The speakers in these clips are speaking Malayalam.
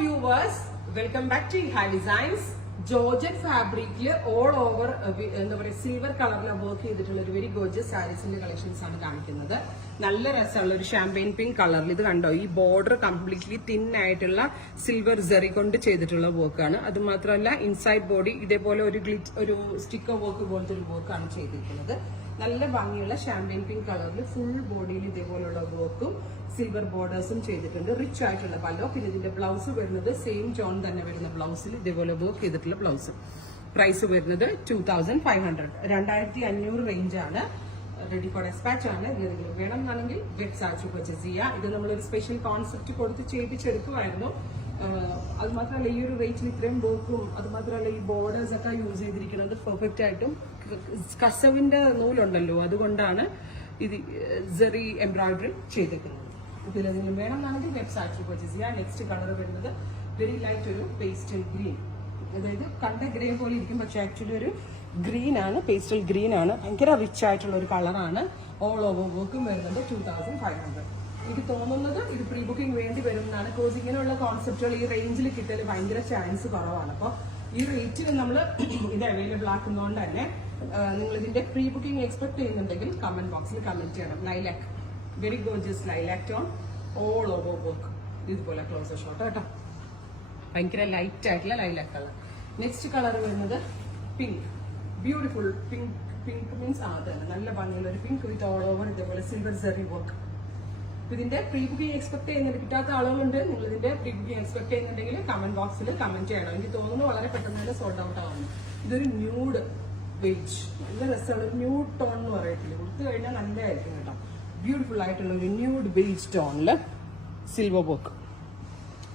Viewers, welcome back to High Designs. Georgette ഫാബ്രിക്കിൽ ഓൾ ഓവർ എന്താ പറയുക സിൽവർ കളറിൽ വർക്ക് ചെയ്തിട്ടുള്ള ഒരു വെരി ഗോർജിയസ് സാരീസിന്റെ കളക്ഷൻസ് ആണ് കാണിക്കുന്നത്. നല്ല രസമുള്ള ഒരു ഷാമ്പെയിൻ പിങ്ക് കളറിൽ ഇത് കണ്ടോ, ഈ ബോർഡർ കംപ്ലീറ്റ്ലി തിൻ ആയിട്ടുള്ള സിൽവർ സെറി കൊണ്ട് ചെയ്തിട്ടുള്ള വർക്കാണ്. അത് മാത്രമല്ല ഇൻസൈഡ് ബോഡി ഇതേപോലെ ഒരു സ്റ്റിക്കർ വർക്ക് പോലത്തെ ഒരു വർക്കാണ് ചെയ്തിരിക്കുന്നത്. നല്ല ഭംഗിയുള്ള ഷാമ്പെയിൻ പിങ്ക് കളറിൽ ഫുൾ ബോഡിയിൽ ഇതേപോലുള്ള വർക്കും സിൽവർ ബോർഡേഴ്സും ചെയ്തിട്ടുണ്ട്. റിച്ച് ആയിട്ടുള്ള പല്ലോ. പിന്നെ ഇതിന്റെ ബ്ലൗസ് വരുന്നത് സെയിം ടോൺ തന്നെ വരുന്ന ബ്ലൗസിൽ ഇതേപോലെ വർക്ക് ചെയ്തിട്ടുള്ള ബ്ലൗസ്. പ്രൈസ് വരുന്നത് 2500, 2500 റേഞ്ച് ആണ്. റെഡി ഫോർ ഡെസ്പാച്ച് ആണ്. ഇതിലെങ്കിലും വേണം എന്നാണെങ്കിൽ വെബ്സൈറ്റ് പർച്ചേസ് ചെയ്യുക. ഇത് നമ്മളൊരു സ്പെഷ്യൽ കോൺസെപ്റ്റ് കൊടുത്ത് ചെയ്യിപ്പിച്ചെടുക്കുമായിരുന്നു. അത് മാത്രമല്ല ഈ ഒരു റേറ്റിൽ ഇത്രയും വർക്കും അത് മാത്രമല്ല ഈ ബോർഡേഴ്സ് ഒക്കെ യൂസ് ചെയ്തിരിക്കുന്നത് പെർഫെക്റ്റ് ആയിട്ടും കസവിന്റെ നൂലുണ്ടല്ലോ അതുകൊണ്ടാണ് ഇത് സെറി എംബ്രോയിഡറി ചെയ്തിരിക്കുന്നത്. ഇതിലെങ്കിലും വേണം എന്നാണെങ്കിൽ വെബ്സൈറ്റ് പർച്ചേസ് ചെയ്യുക. നെക്സ്റ്റ് കളർ വരുന്നത് വെരി ലൈറ്റ് ഒരു പേസ്റ്റൽ ഗ്രീൻ. അതായത് കണ്ട ഗ്രേ പോലെ ഇരിക്കും, പക്ഷെ ആക്ച്വലി ഒരു ഗ്രീൻ ആണ്, പേസ്റ്റൽ ഗ്രീൻ ആണ്. ഭയങ്കര റിച്ച് ആയിട്ടുള്ള ഒരു കളറാണ്. ഓൾ ഓവർ വർക്കും വരുന്നത് 2500. എനിക്ക് തോന്നുന്നത് ഇത് പ്രീ ബുക്കിംഗ് വേണ്ടി വരും എന്നാണ്. ബിക്കോസ് ഇങ്ങനെയുള്ള കോൺസെപ്റ്റുകൾ ഈ റേഞ്ചിൽ കിട്ടൽ ഭയങ്കര ചാൻസ് കുറവാണ്. അപ്പോൾ ഈ റേറ്റിൽ നമ്മൾ ഇത് അവൈലബിൾ ആക്കുന്നതുകൊണ്ട് തന്നെ നിങ്ങൾ ഇതിന്റെ പ്രീ ബുക്കിംഗ് എക്സ്പെക്ട് ചെയ്യുന്നുണ്ടെങ്കിൽ കമന്റ് ബോക്സിൽ കമന്റ് ചെയ്യണം. Lilac, very gorgeous lilac tone, all over work. ഇതുപോലെ ക്ലോസർ ഷോട്ട് കേട്ടോ. ഭയങ്കര ലൈറ്റ് ആയിട്ടുള്ള ലൈലാക്ക് കളർ. നെക്സ്റ്റ് കളർ വരുന്നത് pink, beautiful pink. Pink means തന്നെ നല്ല ഭംഗിയുള്ള ഒരു പിങ്ക് വിത്ത് ഓൾ ഓവർ ഇതേപോലെ സിൽവർ സെറി വർക്ക്. ഇതിന്റെ പ്രീ ബുക്കിംഗ് എക്സ്പെക്ട് ചെയ്യുന്ന കിട്ടാത്ത ആളുകളുണ്ട്. നിങ്ങൾ ഇതിന്റെ പ്രീ ബുക്കിംഗ് എക്സ്പെക്ട് ചെയ്യുന്നുണ്ടെങ്കിൽ കമന്റ് ബോക്സിൽ കമന്റ് ചെയ്യണം. എനിക്ക് തോന്നുന്നു വളരെ പെട്ടെന്ന് തന്നെ സോൾഡ് ഔട്ട് ആവുന്നു. ഇതൊരു ന്യൂഡ് ബേജ്, നല്ല രസമുള്ള ഒരു ന്യൂഡ് ടോൺ എന്ന് പറയത്തില്ല, കൊടുത്തു കഴിഞ്ഞാൽ നല്ലതായിരിക്കും കേട്ടോ. ബ്യൂട്ടിഫുൾ ആയിട്ടുള്ള ഒരു ന്യൂഡ് ബേജ് ടോണില് സിൽവർ വർക്ക്.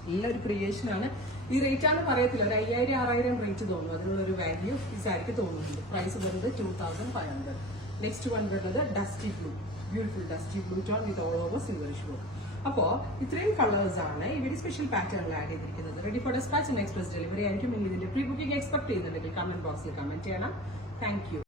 നല്ലൊരു ക്രിയേഷൻ ആണ്. ഈ റേറ്റ് ആണ് പറയത്തില്ല, ഒരു 5000-6000 റേറ്റ് തോന്നുന്നു. അതിനുള്ള ഒരു വാല്യൂ ഈ സാരിക്ക് തോന്നുന്നുണ്ട്. പ്രൈസ് വരുന്നത് 2500. നെക്സ്റ്റ് വൺ വരുന്നത് dusty blue, beautiful dusty blue tone with all over silverish work. അപ്പോൾ ഇത്രയും കളേഴ്സ് ആണ് ഈ വെരി സ്പെഷ്യൽ പാറ്റേണിൽ ആഡ് ചെയ്തിരിക്കുന്നത്. Ready for dispatch and express delivery ആയിരിക്കും. ഇതിന്റെ പ്രീ ബുക്കിംഗ് എക്സ്പെക്ട് ചെയ്യുന്നുണ്ടെങ്കിൽ കമന്റ് ബോക്സിൽ കമന്റ് ചെയ്യണം. Thank U.